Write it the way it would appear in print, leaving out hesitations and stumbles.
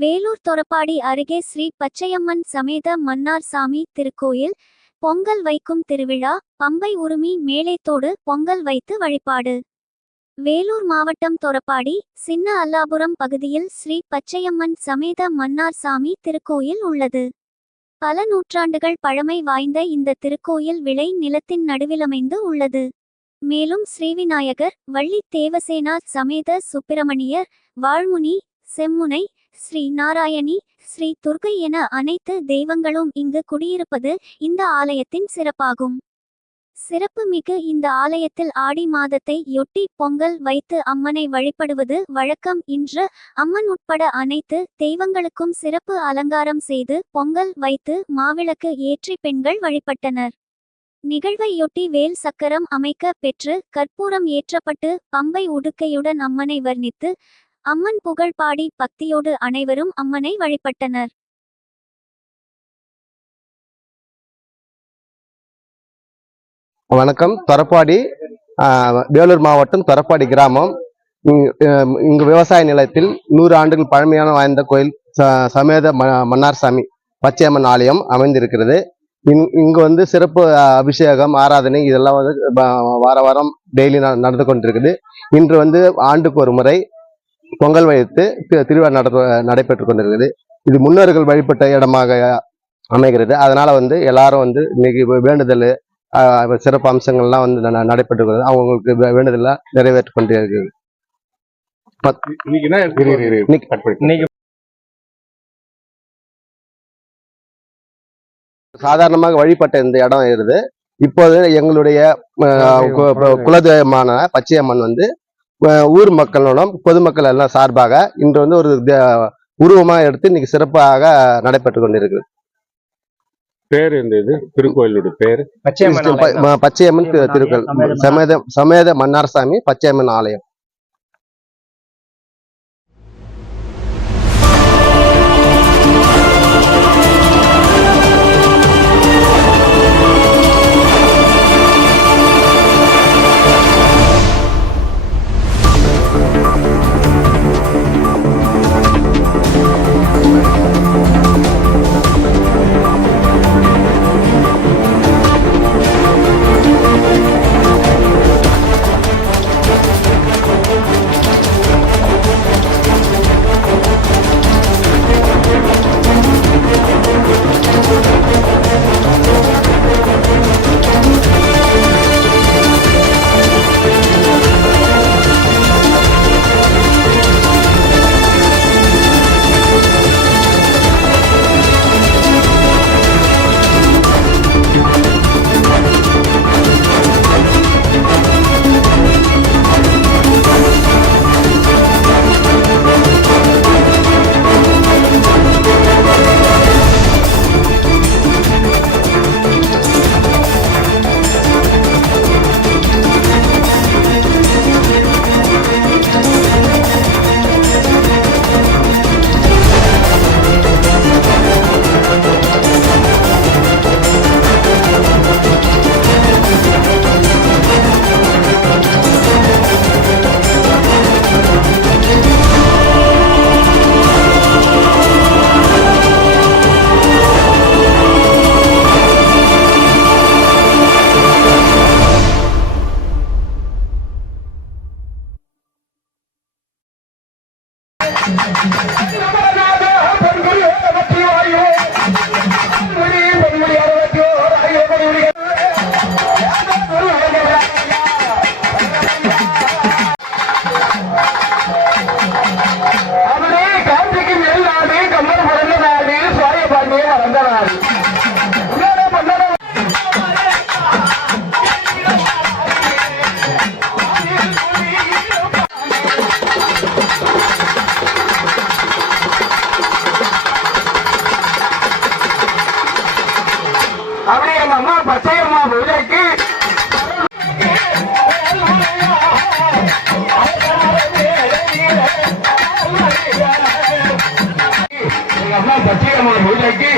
வேலூர் தொரப்பாடி அருகே ஸ்ரீ பச்சையம்மன் சமேத மன்னார் சாமி திருக்கோயில் பொங்கல் வைக்கும் திருவிழா. பம்பை உருமி மேளத்தோடு பொங்கல் வைத்து வழிபாடு. வேலூர் மாவட்டம் தொரப்பாடி சின்ன அல்லாபுரம் பகுதியில் ஸ்ரீ பச்சையம்மன் சமேத மன்னார் சாமி திருக்கோயில் உள்ளது. பல நூற்றாண்டுகள் பழமை வாய்ந்த இந்த திருக்கோயில் விளை நிலத்தின் நடுவிலமைந்து உள்ளது. மேலும் ஸ்ரீவிநாயகர், வள்ளி தேவசேனா சமேத சுப்பிரமணியர், வாழ்முனி, செம்முனை, ஸ்ரீ நாராயணி, ஸ்ரீ துர்க்கை என அனைத்து தெய்வங்களும் இங்கு குடியிருப்பது இந்த ஆலயத்தின் சிறப்பாகும். சிறப்புமிகு இந்த ஆலயத்தில் ஆடி மாதத்தை யொட்டி பொங்கல் வைத்து அம்மனை வழிபடுவது வழக்கம். இன்று அம்மன் உட்பட அனைத்து தெய்வங்களுக்கும் சிறப்பு அலங்காரம் செய்து பொங்கல் வைத்து மாவிளக்கு ஏற்றி பெண்கள் வழிபட்டனர். நிகழ்வையொட்டி வேல் சக்கரம் அமைக்க பெற்று கற்பூரம் ஏற்றப்பட்டு பம்பை உடுக்கையுடன் அம்மனை வர்ணித்து அம்மன் புகழ் பாடி பக்தியோடு அனைவரும் அம்மனை வழிபட்டனர். வணக்கம். தொரப்பாடி வேலூர் மாவட்டம் தொரப்பாடி கிராமம். இங்கு விவசாய நிலத்தில் 100 ஆண்டுகள் பழமையான வாய்ந்த கோயில் சமேத மன்னார் சாமி பச்சையம்மன் ஆலயம் அமைந்திருக்கிறது. இங்கு சிறப்பு அபிஷேகம், ஆராதனை இதெல்லாம் வார வாரம் டெய்லி நடந்து கொண்டிருக்குது. இன்று ஆண்டுக்கு ஒரு முறை பொங்கல் வைத்து திருவிழா நடைபெற்று கொண்டிருக்குது. இது முன்னோர்கள் வழிபட்ட இடமாக அமைகிறது. அதனால எல்லாரும் இன்னைக்கு வேண்டுதல் சிறப்பு அம்சங்கள்லாம் நடைபெற்று அவங்களுக்கு வேண்டுதல் நிறைவேற்றி கொண்டே இருக்குது. சாதாரணமாக வழிபட்ட இந்த இடம் இருக்குது. இப்போது எங்களுடைய குலதெய்வமான பச்சையம்மன் ஊர் மக்களுடன் பொதுமக்கள் எல்லாம் சார்பாக இன்று ஒரு உருவமாக எடுத்து இன்னைக்கு சிறப்பாக நடைபெற்று கொண்டிருக்கிறது. பேர் இருந்தது திருக்கோயிலுடைய பேர் பச்சையம்மன் திருக்கோயில் சமேத மன்னார் சாமி பச்சையம்மன் ஆலயம். பச்சையம்மன் பூஜைக்கு